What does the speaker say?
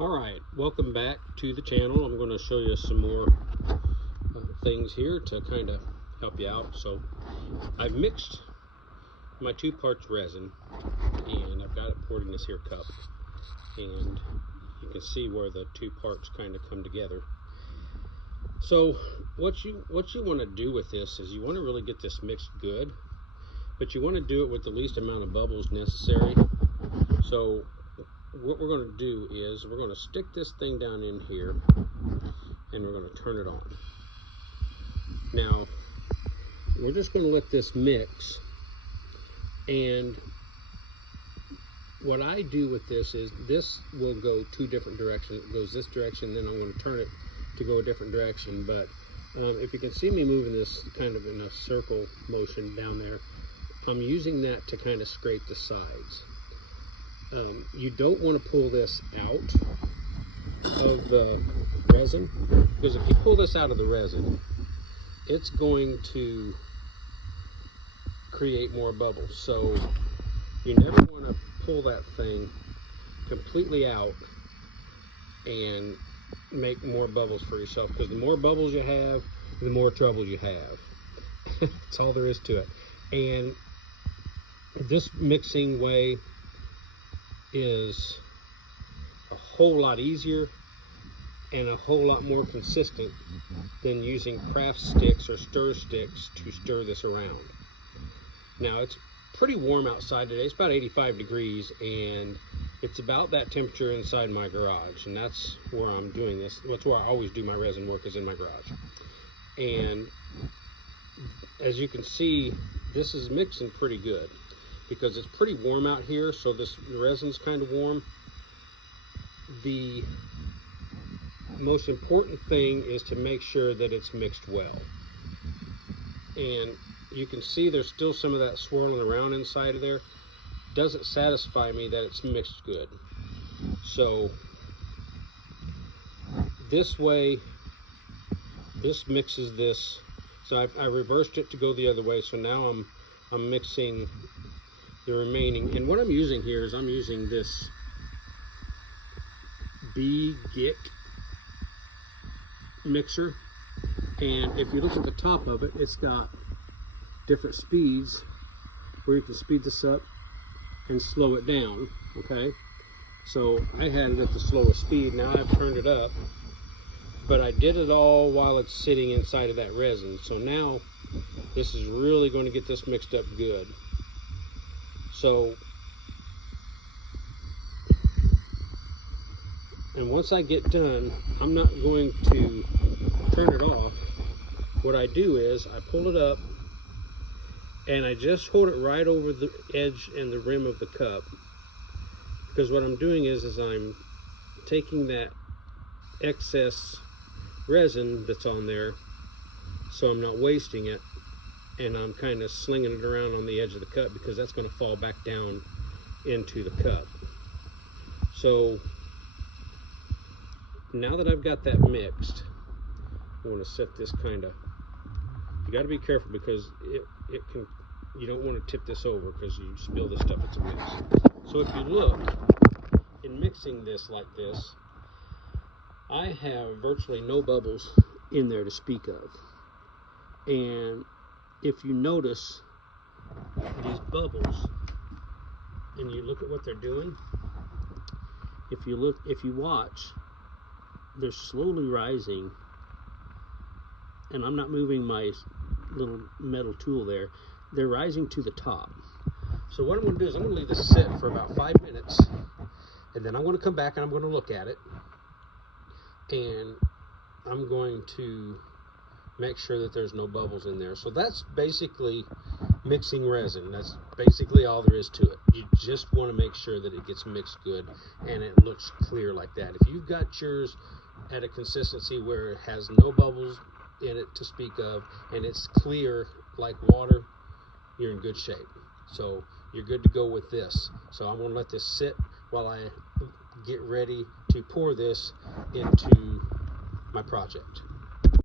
Alright, welcome back to the channel. I'm going to show you some more things here to kind of help you out. So I've mixed my 2 parts resin and I've got it poured in this here cup, and you can see where the 2 parts kind of come together. So what you want to do with this is you want to really get this mixed good, but you want to do it with the least amount of bubbles necessary. So what we're going to do is we're going to stick this thing down in here and we're going to turn it on. Now we're just going to let this mix, and what I do with this is this will go 2 different directions. It goes this direction, then I'm going to turn it to go a different direction. But if you can see me moving this kind of in a circle motion down there, I'm using that to kind of scrape the sides. You don't want to pull this out of the resin, because if you pull this out of the resin, it's going to create more bubbles. So you never want to pull that thing completely out and make more bubbles for yourself, because the more bubbles you have, the more trouble you have. That's all there is to it. And this mixing way is a whole lot easier and a whole lot more consistent than using craft sticks or stir sticks to stir this around. Now it's pretty warm outside today. It's about 85 degrees and it's about that temperature inside my garage, and that's where I'm doing this. That's where I always do my resin work, is in my garage. And as you can see, this is mixing pretty good because it's pretty warm out here, so this resin's kind of warm. The most important thing is to make sure that it's mixed well. And you can see there's still some of that swirling around inside of there. Doesn't satisfy me that it's mixed good. So this way, this mixes this. So I reversed it to go the other way, so now I'm mixing the remaining. And what I'm using here is I'm using this B-Git mixer, and if you look at the top of it, it's got different speeds where you can speed this up and slow it down. Okay, so I had it at the slowest speed. Now I've turned it up, but I did it all while it's sitting inside of that resin. So now this is really going to get this mixed up good. So, and once I get done, I'm not going to turn it off. What I do is I pull it up and I just hold it right over the edge and the rim of the cup, because what I'm doing is I'm taking that excess resin that's on there, so I'm not wasting it, and I'm kind of slinging it around on the edge of the cup because that's going to fall back down into the cup. So now that I've got that mixed, I want to set this kind of, you got to be careful because it can, you don't want to tip this over because you spill this stuff. It's a mess. So if you look in mixing this like this, I have virtually no bubbles in there to speak of. And if you notice these bubbles and you look at what they're doing, if you watch, they're slowly rising, and I'm not moving my little metal tool there. They're rising to the top. So what I'm going to do is I'm going to leave this sit for about 5 minutes, and then I'm going to come back and I'm going to look at it, and I'm going to make sure that there's no bubbles in there. So that's basically mixing resin. That's basically all there is to it. You just want to make sure that it gets mixed good and it looks clear like that. If you've got yours at a consistency where it has no bubbles in it to speak of and it's clear like water, you're in good shape. So you're good to go with this. So I'm going to let this sit while I get ready to pour this into my project.